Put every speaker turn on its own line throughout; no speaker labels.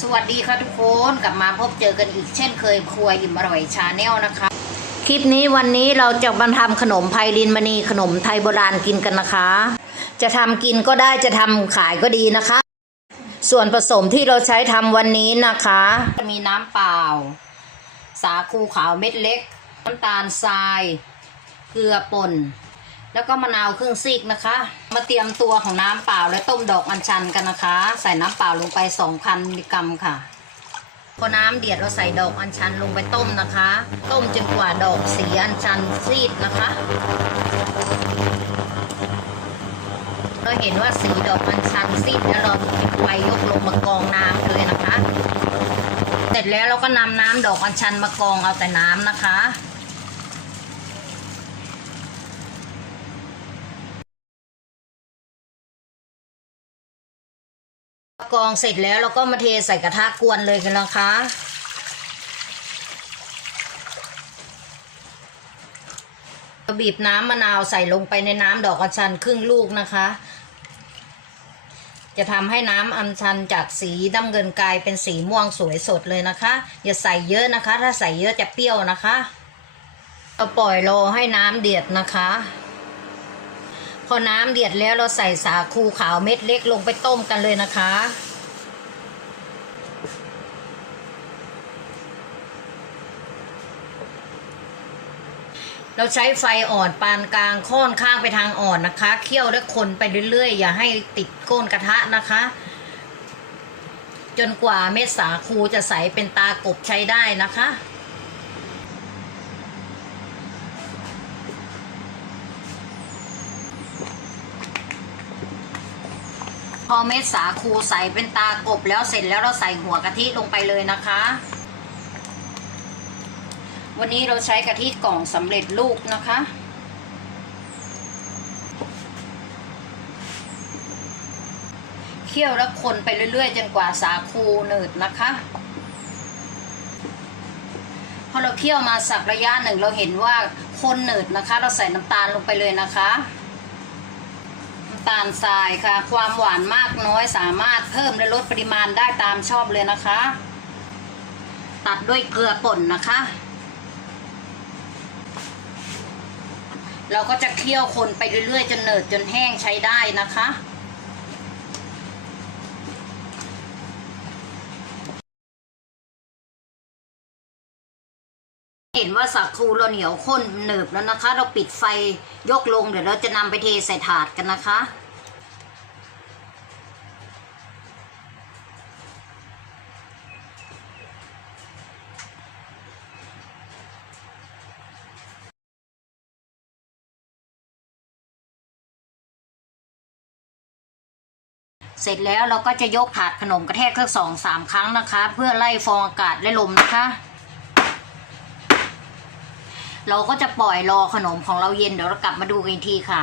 สวัสดีค่ะทุกคนกลับมาพบเจอกันอีกเช่นเคยครัวอิ่มอร่อยชาแนลนะคะ คลิปนี้วันนี้เราจะมาทำขนมไพลินมณีขนมไทยโบราณกินกันนะคะ จะทำกินก็ได้จะทำขายก็ดีนะคะ ส่วนผสมที่เราใช้ทำวันนี้นะคะ จะมีน้ำเปล่า สาคูขาวเม็ดเล็ก น้ำตาลทราย เกลือป่น แล้วก็มะนาวครึ่งซีกนะคะ มาเตรียมตัวของน้ำเปล่าและต้มดอกอัญชันกันนะคะ ใส่น้ำเปล่าลงไป 2,000มิลลิกรัมค่ะ พอน้ำเดือดเราใส่ดอกอัญชันลงไปต้มนะคะ ต้มจนกว่าดอกสีอัญชันซีดนะคะ เราเห็นว่าสีดอกอัญชันซีดแล้วเราปิดไฟยกลงมากองน้ำเลยนะคะ เสร็จแล้วเราก็นำน้ำดอกอัญชันมากองเอาแต่น้ำนะคะ กรองเสร็จแล้วเราก็มาเทใส่กระทะกวนเลยกันนะคะบีบน้ำมะนาวใส่ลงไปในน้ำดอกอัญชันครึ่งลูกนะคะ จะทำให้น้ำอัญชันจากสีดำเงินกลายเป็นสีม่วงสวยสดเลยนะคะ อย่าใส่เยอะนะคะ ถ้าใส่เยอะจะเปรี้ยวนะคะเราปล่อยรอให้น้ำเดือดนะคะ พอน้ำเดือดแล้วเราใส่สาคูขาวเม็ดเล็กลงไปต้มกันเลยนะคะ เราใช้ไฟอ่อนปานกลางค่อนข้างไปทางอ่อนนะคะ เคี่ยวด้วยคนไปเรื่อยๆ อย่าให้ติดก้นกระทะนะคะ จนกว่าเม็ดสาคูจะใสเป็นตากบใช้ได้นะคะ พอเม็ดสาคูใส่เป็นตากบแล้วเสร็จแล้วเราใส่หัวกะทิลงไปเลยนะคะ วันนี้เราใช้กะทิกล่องสำเร็จรูปนะคะเคี่ยวแล้วคนไปเรื่อยๆ จนกว่าสาคูหนืดนะคะพอเราเคี่ยวมาสักระยะหนึ่งเราเห็นว่าคนหนืดนะคะ เราใส่น้ำตาลลงไปเลยนะคะ ตาลทรายค่ะ ความหวานมากน้อยสามารถเพิ่มและลดปริมาณได้ตามชอบเลยนะคะ ตัดด้วยเกลือป่นนะคะ เราก็จะเคี่ยวคนไปเรื่อยๆ จนเนิดจนแห้งใช้ได้นะคะ เห็นว่าสักครูเราเหนียวข้นหนึบแล้วนะคะ เราปิดไฟยกลงเดี๋ยวเราจะนำไปเทใส่ถาดกันนะคะเสร็จแล้วเราก็จะยกถาดขนมกระแทกเครื่องสองสามครั้งนะคะ เพื่อไล่ฟองอากาศและลมนะคะ เราก็จะปล่อยรอขนมของเราเย็นเดี๋ยวเรากลับมาดูกันอีกทีค่ะ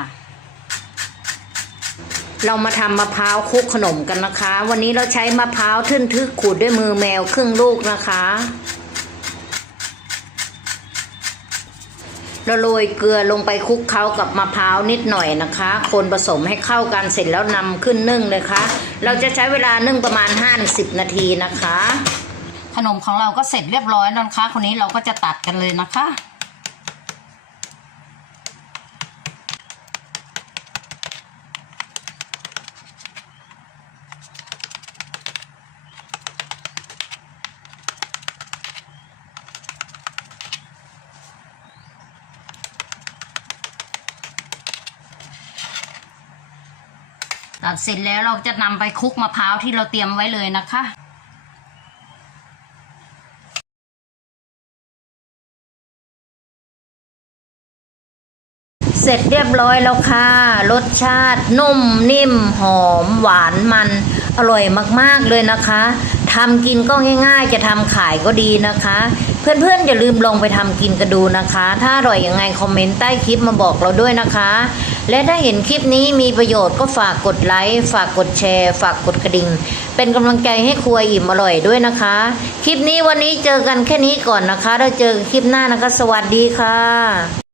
เรามาทำมะพร้าวคลุกขนมกันนะคะ วันนี้เราใช้มะพร้าวทึ่นทึกขูดด้วยมือแมวครึ่งลูกนะคะ เราโรยเกลือลงไปคลุกเคล้ากับมะพร้าวนิดหน่อยนะคะ คนผสมให้เข้ากันเสร็จแล้วนำขึ้นนึ่งเลยค่ะเราจะใช้เวลานึ่งประมาณ5-10นาทีนะคะขนมของเราก็เสร็จเรียบร้อยแล้วนะคะคนนี้เราก็จะตัดกันเลยนะคะ ตัดเสร็จแล้วเราจะนำไปคลุกมะพร้าวที่เราเตรียมไว้เลยนะคะเสร็จเรียบร้อยแล้วค่ะ รสชาตินุ่มนิ่ม หอม หวานมัน อร่อยมาก ๆ เลยนะคะ ทำกินก็ง่าย ๆ จะทำขายก็ดีนะคะ เพื่อนๆอย่าลืมลองไปทำกินกันดูนะคะ ถ้าอร่อยยังไงคอมเมนต์ใต้คลิปมาบอกเราด้วยนะคะ และถ้าเห็นคลิปนี้มีประโยชน์ก็ฝากกดไลค์ฝากกดแชร์ ฝากกดกระดิ่ง เป็นกำลังใจให้ครัวอิ่มอร่อยด้วยนะคะ คลิปนี้วันนี้เจอกันแค่นี้ก่อนนะคะ เราเจอกันคลิปหน้านะคะ สวัสดีค่ะ